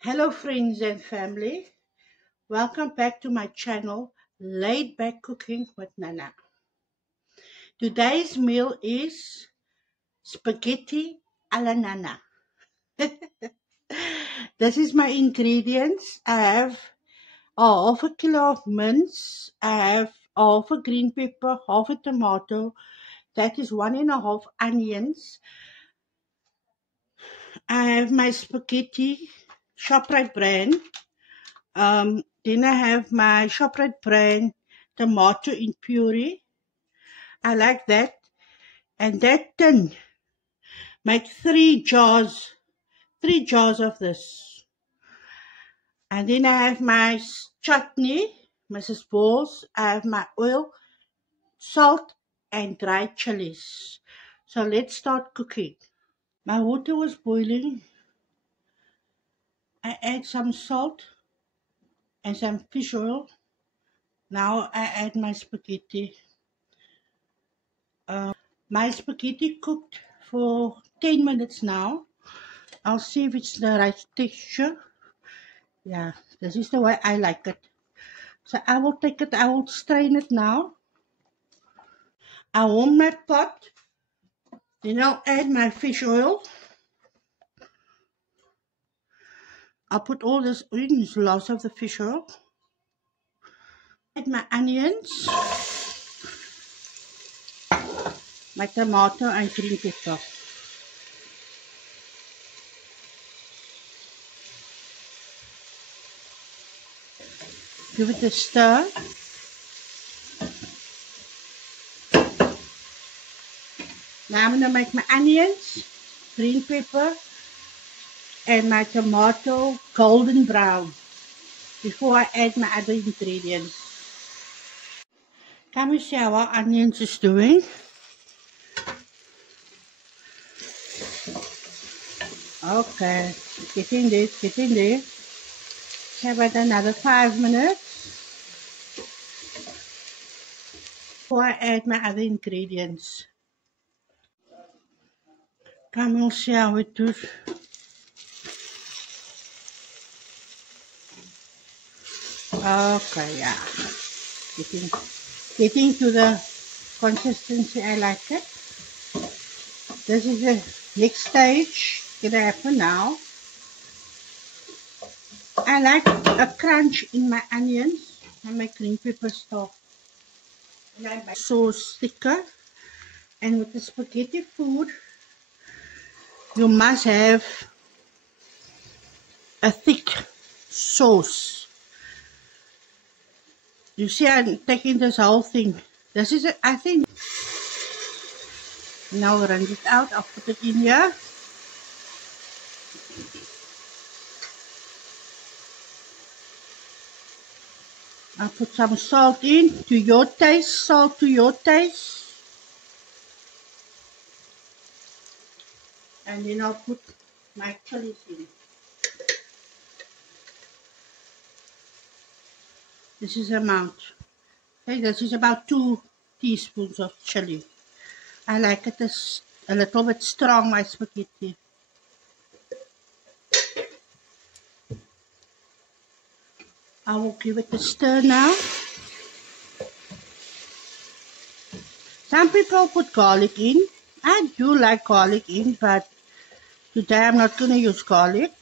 Hello friends and family, welcome back to my channel Laid Back Cooking with Nana. Today's meal is spaghetti alla Nana. This is my ingredients. I have half a kilo of mince, I have half a green pepper, half a tomato, that is 1.5 onions. I have my spaghetti ShopRite brand. Then I have my ShopRite brand tomato in puree. I like that. And that tin, make three jars of this. And then I have my chutney, Mrs. Balls. I have my oil, salt, and dried chilies. So let's start cooking. My water was boiling. I add some salt and some fish oil. Now I add my spaghetti. My spaghetti cooked for 10 minutes now. I'll see if it's the right texture. Yeah, this is the way I like it. So I will take it, I will strain it now. I warm my pot. Then I'll add my fish oil. I'll put all this in, lots of the fish oil. Add my onions, my tomato and green pepper. Give it a stir. Now I'm going to make my onions, green pepper, and my tomato golden brown before I add my other ingredients. Come and see how our onions is doing. Okay, getting there. Have it another 5 minutes before I add my other ingredients. Come and see how it does. Okay, yeah. Getting to the consistency I like it. This is the next stage gonna happen now. I like a crunch in my onions and my green pepper stock. And I make sauce thicker. And with the spaghetti food, you must have a thick sauce. You see, I'm taking this whole thing. This is, I think. Now run it out. I'll put it in here. I'll put some salt in to your taste. Salt to your taste. And then I'll put my chilies in. This is the amount. Okay, this is about 2 teaspoons of chili. I like it a little bit strong, my spaghetti. I will give it a stir now. Some people put garlic in. I do like garlic in, but today I'm not going to use garlic.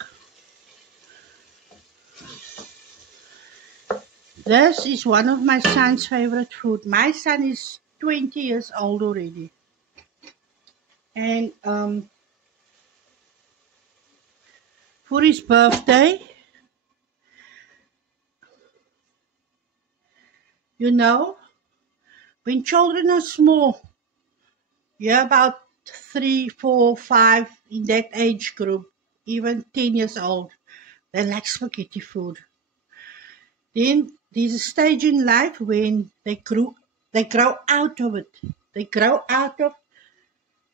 This is one of my son's favorite food. My son is 20 years old already. And for his birthday, you know, when children are small, you're about 3, 4, 5 in that age group, even 10 years old, they like spaghetti food. Then there's a stage in life when they grow out of it. They grow out of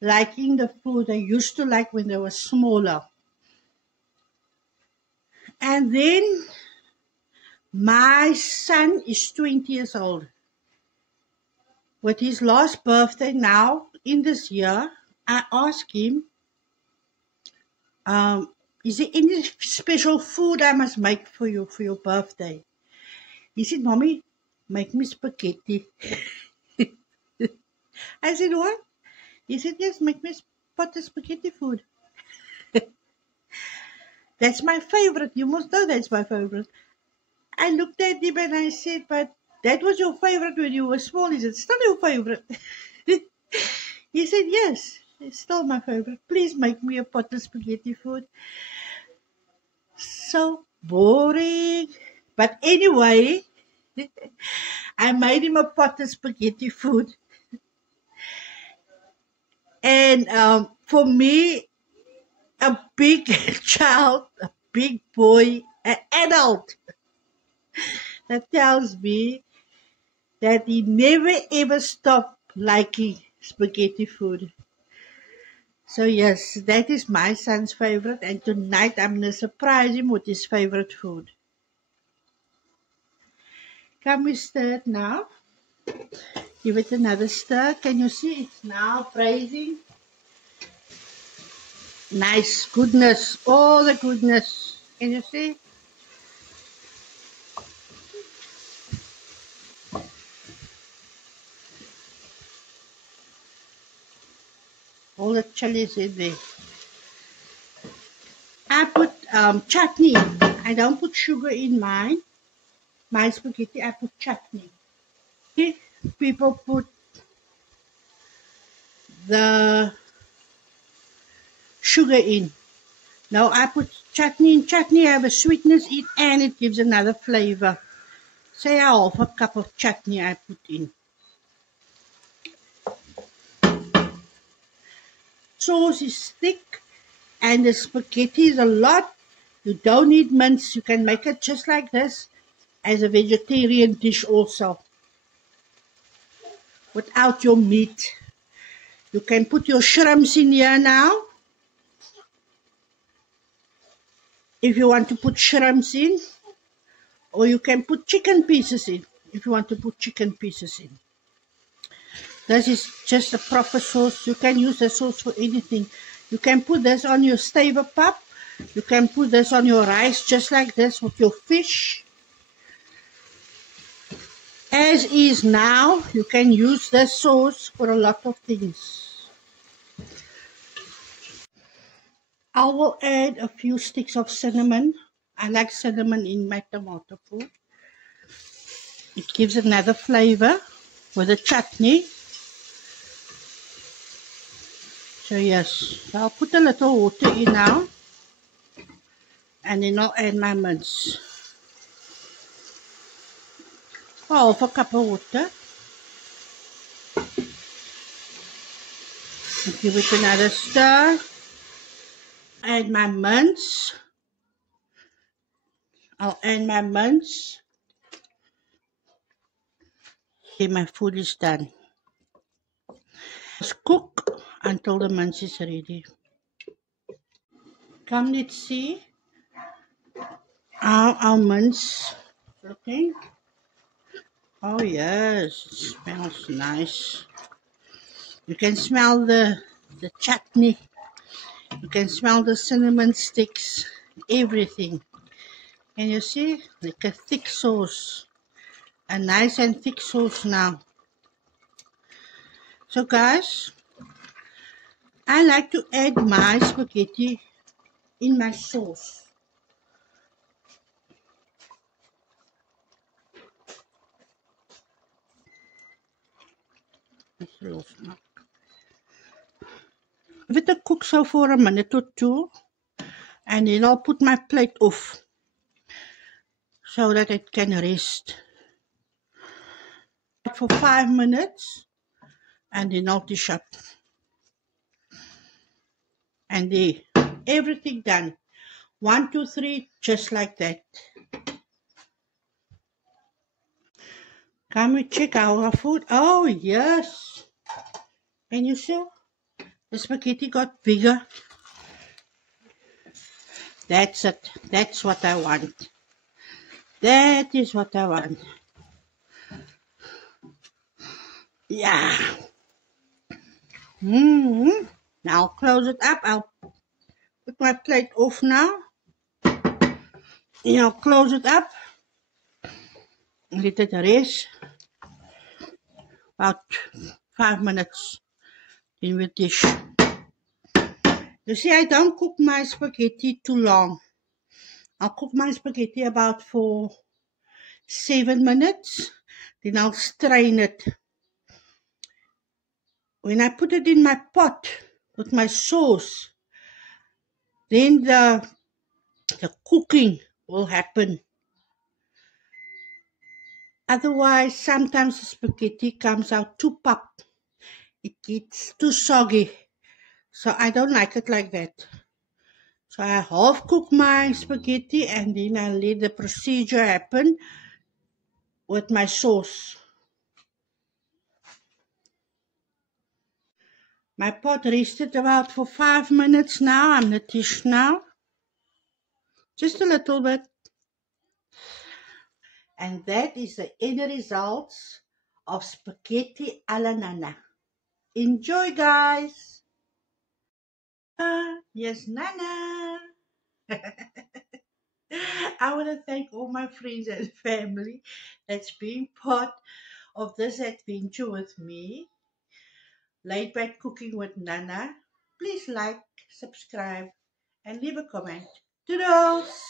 liking the food they used to like when they were smaller. And then my son is 20 years old. With his last birthday now, in this year, I asked him, is there any special food I must make for you for your birthday? He said, Mommy, make me spaghetti. I said, what? He said, yes, make me pot of spaghetti food. That's my favorite. You must know that's my favorite. I looked at him and I said, but that was your favorite when you were small. He said, still your favorite. He said, yes, it's still my favorite. Please make me a pot of spaghetti food. So boring. But anyway, I made him a pot of spaghetti food. And for me, a big child, a big boy, an adult, that tells me that he never ever stopped liking spaghetti food. So yes, that is my son's favorite, and tonight I'm going to surprise him with his favorite food. Can we stir it now? Give it another stir. Can you see it's now praising? Nice goodness, all the goodness. Can you see? All the chilies in there. I put chutney. I don't put sugar in mine. My spaghetti, I put chutney. People put the sugar in. Now I put chutney in. Chutney have a sweetness in and it gives another flavor. Say half a cup of chutney I put in. Sauce is thick and the spaghetti is a lot. You don't need mince. You can make it just like this as a vegetarian dish also. Without your meat. You can put your shrimps in here now. If you want to put shrimps in. Or you can put chicken pieces in. If you want to put chicken pieces in. This is just a proper sauce. You can use the sauce for anything. You can put this on your stewpap. You can put this on your rice just like this with your fish. As is now, you can use this sauce for a lot of things. I will add a few sticks of cinnamon. I like cinnamon in my tomato food. It gives another flavor with the chutney. So yes, I'll put a little water in now. And then I'll add my mince. Half a cup of water. And give it another stir. Add my mince. I'll add my mince. Okay, my food is done. Just cook until the mince is ready. Come, let's see how our mince looking. Oh yes, it smells nice. You can smell the chutney. You can smell the cinnamon sticks, everything. Can you see? Like a thick sauce. A nice and thick sauce now. So guys, I like to add my spaghetti in my sauce. Give it a cook so for a minute or two, and then I'll put my plate off so that it can rest for 5 minutes, and then I'll dish up. And there, everything done. 1, 2, 3, just like that. Can we check our food? Oh yes. And you see, the spaghetti got bigger. That's it. That's what I want. That is what I want. Yeah. Now I'll close it up. I'll Put my plate off now. I'll close it up. Let it rest. About 5 minutes. Then we dish. You see, I don't cook my spaghetti too long. I'll cook my spaghetti about for 7 minutes. Then I'll strain it. When I put it in my pot with my sauce, then the cooking will happen. Otherwise, sometimes the spaghetti comes out too puffed. It gets too soggy. So I don't like it like that. So I half cook my spaghetti and then I let the procedure happen with my sauce. My pot rested about for 5 minutes now. I'm the dish now. Just a little bit. And that is the end results of spaghetti alla Nana. Enjoy, guys. Yes, Nana. I want to thank all my friends and family that's been part of this adventure with me. Late Back Cooking with Nana. Please like, subscribe, and leave a comment. Toodles!